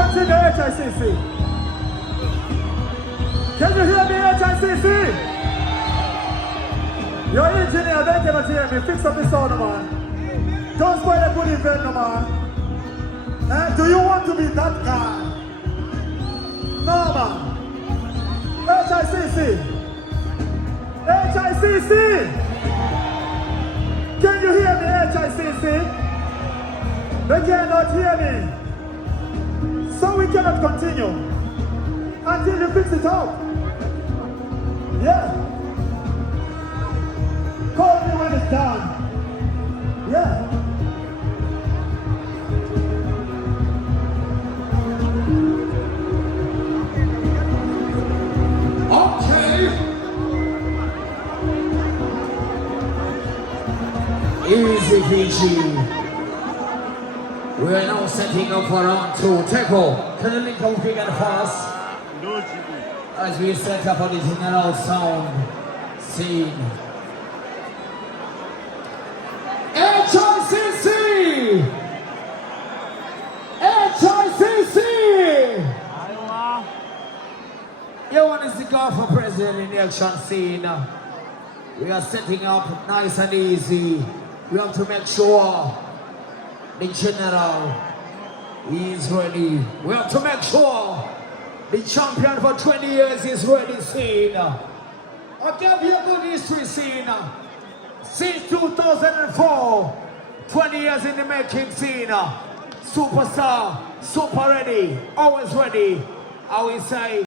continue HICC? Can you hear me, HICC? Your engineer, they cannot hear me. Fix up the sound, man. Don't spoil a good event, no, man. Do you want to be that guy? No, man. HICC. HICC. Can you hear me, HICC? They cannot hear me. So we cannot continue until you fix it out. Yeah. Call me when it's done. Yeah. Easy Fiji. We are now setting up for round 2. Teko, can you link up together first? As we set up on the general sound scene. HICC! HICC! You want us to go for president in the election scene? We are setting up nice and easy. We have to make sure the general is ready. We have to make sure the champion for 20 years is ready, scene. I'll give you a good history scene. Since 2004, 20 years in the making scene. Superstar, super ready, always ready. I will say